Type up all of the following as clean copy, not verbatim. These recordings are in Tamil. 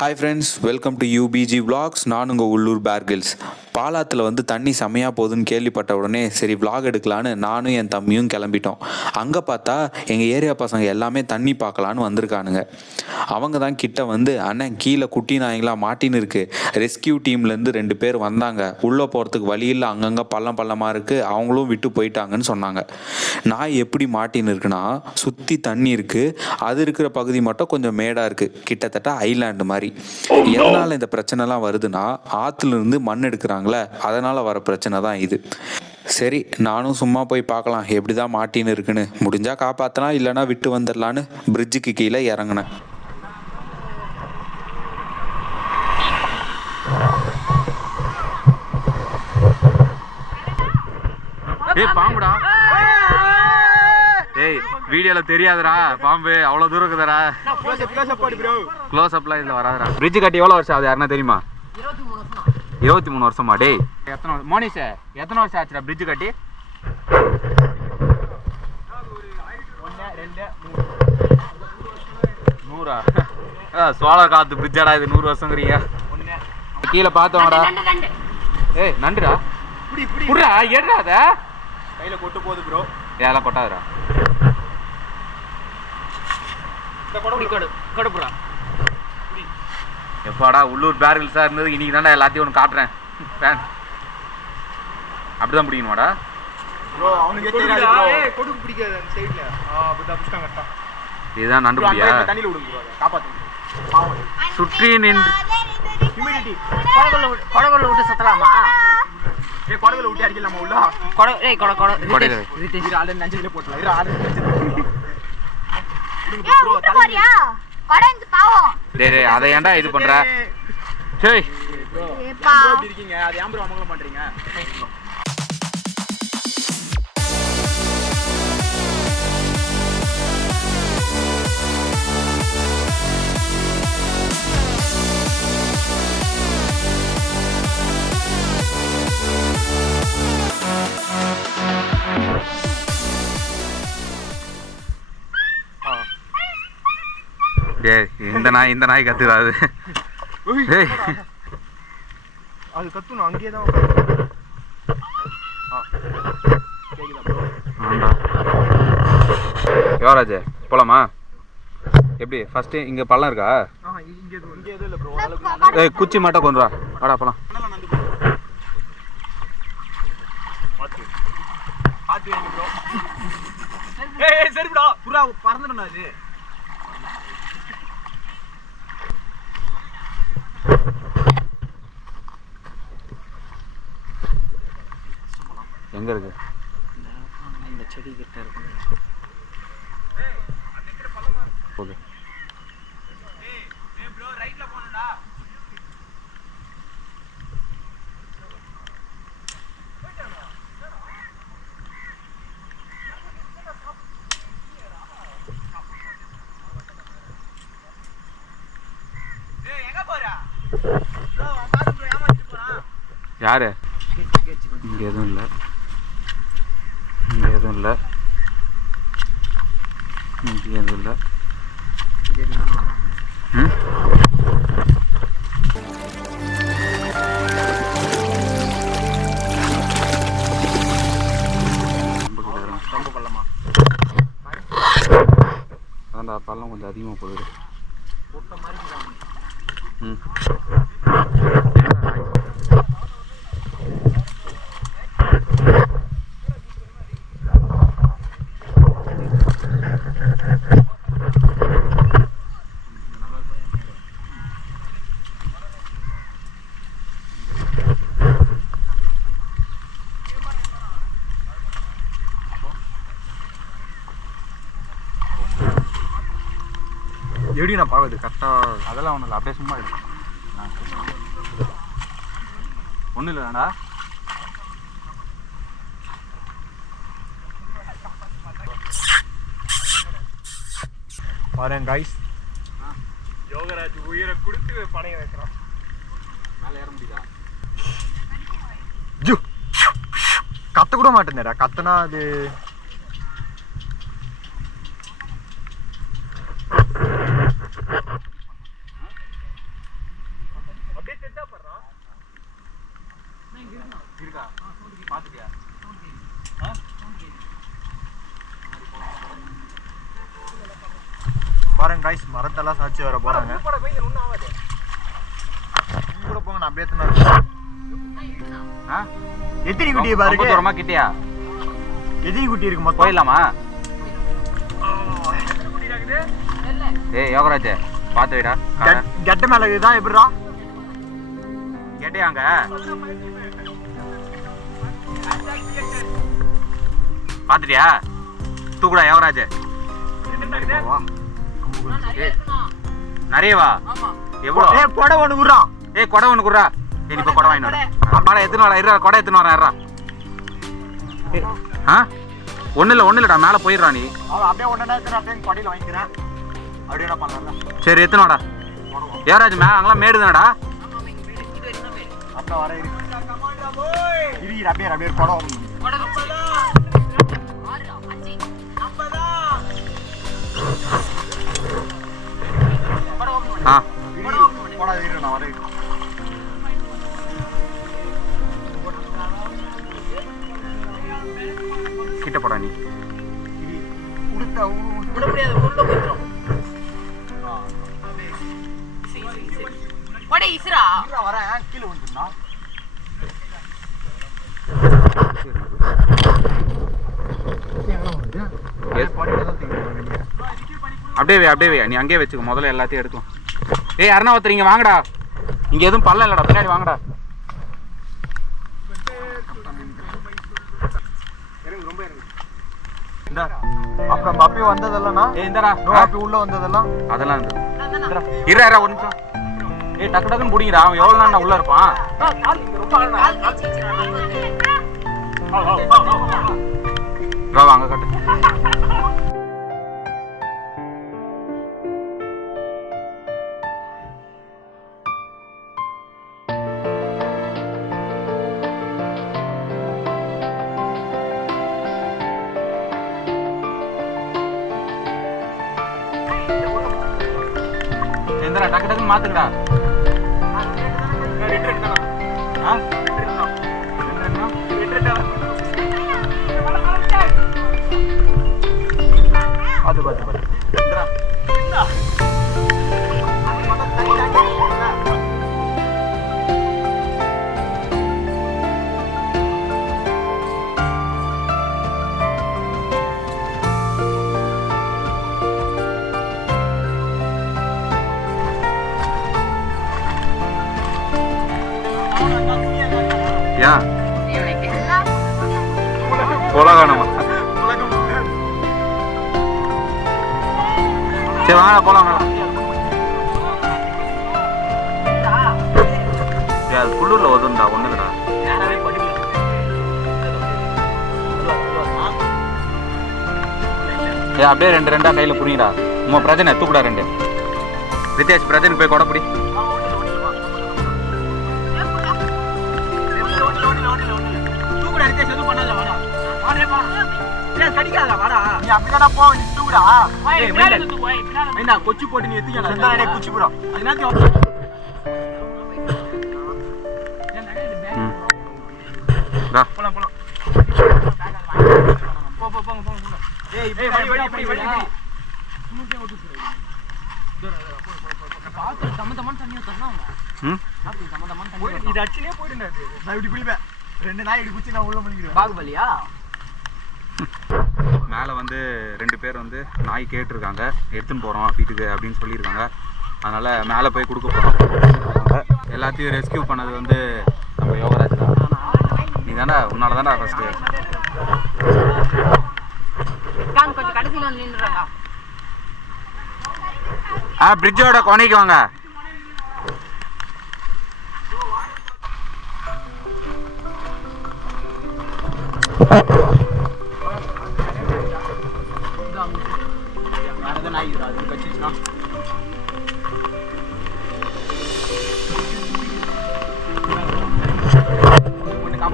Hi friends, welcome to UPG vlogs. நான் உங்கள் உள்ளூர் பேர்கில்ஸ். பாலாத்தில் வந்து தண்ணி செமையாக போகுதுன்னு கேள்விப்பட்ட உடனே சரி vlog எடுக்கலான்னு நானும் என் தம்பியும் கிளம்பிட்டோம். அங்கே பார்த்தா எங்கள் ஏரியா பசங்க எல்லாமே தண்ணி பார்க்கலான்னு வந்திருக்கானுங்க. அவங்க தான் கிட்ட வந்து, அண்ணன் கீழே குட்டி நாய்ங்களாம் மாட்டின்னு இருக்கு, ரெஸ்கியூ டீம்லேருந்து 2 பேர் வந்தாங்க, உள்ளே போகிறதுக்கு வழி இல்லை, அங்கங்கே பள்ளமாக இருக்குது, அவங்களும் விட்டு போயிட்டாங்கன்னு சொன்னாங்க. நாய் எப்படி மாட்டின்னு இருக்குன்னா, சுற்றி தண்ணி இருக்குது, அது இருக்கிற பகுதி மட்டும் கொஞ்சம் மேடாக இருக்குது, கிட்டத்தட்ட ஐலாண்டு மாதிரி. எதனால இந்த பிரச்சனைலாம் வருதுன்னா, ஆத்துல இருந்து மண் எடுக்கிறாங்களே, அதனால வர பிரச்சனை தான் இது. சரி, நானும் சும்மா போய் பார்க்கலாம் எப்படிதான் மாட்டின்னு இருக்குன்னு, முடிஞ்சா காப்பாத்தலாம், இல்லைன்னா விட்டு வந்துடலான்னு பிரிட்ஜுக்கு கீழே இறங்கினேன். பாம்புடா, ஏய் வீடியோல தெரியாதுடா, பாம்பு அவ்வளவு தூரம் இருக்குதுடா. க்ளோஸ் அப்லாம் இதுல வராதுடா. பிரிட்ஜ் கட்டி எவ்வளவு வருஷம் ஆகுது யாருன்னா தெரியுமா? 23 வருஷமா? டேய் எத்தனை மோனிஷ், எத்தனை வருஷம் ஆச்சுடா பிரிட்ஜ் கட்டி? 100 சோழ காலத்து பிரிட்ஜாடா இது, 100 வருஷங்கிறீங்க. கீழே பார்த்தவங்கடா. ஏய் நண்டுடா, புடுடா, ஏடுடா, அத கையில கொட்டு போகுது ப்ரோ. ஏலாம் கொட்டாதுடா. எப்பாடா உள்ளூர் பேர்கில்ஸா இருந்தது, இன்னைக்கு தான்டா எல்லாத்தையும் ஒன்று காட்டுறேன். ஃபேன் அப்படிதான் பிடிக்கணுமாடா? இதுதான் நண்டு பிடியா? சுற்றி நின்று விட்டு சுத்தலாமா? கொடகுல விட்டு அடிக்கலாமா உள்ள? அதை ஏன்டா இது பண்ற? சரி இருக்கீங்க, அது ஏன் ப்ரோ அமங்கலம் பண்றீங்க? இந்த நாய் கத்துறாது. அது கத்துணும் அங்கேயே தான். யுவராஜ் போலாமா? எப்படி ஃபர்ஸ்ட் இங்க பள்ளம் இருக்கா? ஏய் குச்சி மட்டும் கொண்டு வா, வாடா போலாம். சரிடா, புறா பறந்துடணும். அது எங்க இருக்கு? இந்த செடி கிட்ட இருக்கு. ஓகே ப்ரோ ரைட்ல போணும்டா. ஏய் எங்க போறா? ப்ரோ பாரு ப்ரோ, ஏமாத்திட்டு போறான். யாரு? இங்க எதுவும் இல்லை, இங்க எதுவும் இல்லை, இங்க எதுவும் இல்லை. அதான்டா பள்ளம் கொஞ்சம் அதிகமாக போகுது. எப்படி நான் பார்க்குது கரெக்டாக? அதெல்லாம் ஒன்றும் இல்லை, அப்படியே சும்மா இருக்கு. ஒன்றும் இல்லைடா. பாருங்க கைஸ், யோகராஜ் உயிரை கொடுத்து பணைய வைக்கிறான். மேலே ஏற முடியுதா? கத்த கூட மாட்டேன்டா, கத்தனா அது இருக்கா பார்த்துட்டியா? பாருங்க காய்ஸ், மரத்தெல்லாம் சாட்சி வர போறாங்க. கூட போங்க, நான் அப்படியே எத்தனை குட்டி பாருங்க. தூரமா கிட்டியா எத்தனை குட்டி இருக்கு மொத்தம்? போயிடலாமா? ஏய் யோகராஜ் பார்த்து வைடா. கெட்ட மேல இதுதான் எப்படிடா கேட்டியாங்க? பாத்துட்டியா? தூக்குடா யோகராஜ். நிறையவா? எவ்வளோ? கொடை ஒன்று குடுறா. கொடை ஒன்று குடுறா. இப்ப கொடை வாங்கிட்டு வரேன். அப்பாடா எத்தனை வரா? இருடா, கொடை எத்தனை வரா? ஒண்ணு இல்லடா, மேல போயிடுறா நீ. அப்படியே ஒன்னா கொடையில வாங்கிக்கிறேன். அப்படியே பண்ணல. சரி எத்தனை வாடா யோகராஜ். அங்கெல்லாம் மேடு தானடா. அப்புறம் வர அப்படியே அப்படியே கொடை கிட்ட போடா நீ. அப்படியே வை. நீ அங்கேயே வச்சுக்கோ. முதல்ல எல்லாத்தையும் எடுக்கும். ஏய் அருணா ஒருத்தர் இங்க வாங்கடா. இங்க எதுவும் பல்ல இல்லடா, பின்னாடி வாங்கடா. அப்புறம் அப்படி வந்ததெல்லாம் உள்ள வந்ததெல்லாம் அதெல்லாம் இரு ஒரு நிமிஷம். ஏய் டக்கு டக்குன்னு புடிங்கடா. அவன் எவ்வளவு நாள் உள்ள இருப்பான்? வாங்க கட்டு. டக்கு டக்குன்னு மாத்துக்கடா. அது பாத்து போலாமா? சரி வாங்க போலாம். அது குள்ளூர்ல ஒதுண்டா ஒண்ணுங்கடா. அப்படியே ரெண்டு ரெண்டா கையில புரியுடா. உங்க பிரச்சனை தூக்குடா. ரெண்டு ரித்தேஷ் பிரச்சனை போய் கொடப்படி. கொச்சி போட்டு நீ குச்சி போறோம். மேலே வந்து 2 பேர் வந்து நாய் கேட்டிருக்காங்க, எடுத்துன்னு போகிறோம் வீட்டுக்கு அப்படின்னு சொல்லியிருக்காங்க. அதனால் மேலே போய் கொடுக்க போகிறோம். எல்லாத்தையும் ரெஸ்கியூ பண்ணது வந்து நம்ம யோகராஜ் தான். நீ தானே, உன்னால தானே ஃபஸ்ட்டு. பிரிட்ஜோட கொனைக்கு வாங்க.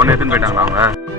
ஒன்று எடுத்துன்னு போயிட்டாங்களா அவங்க?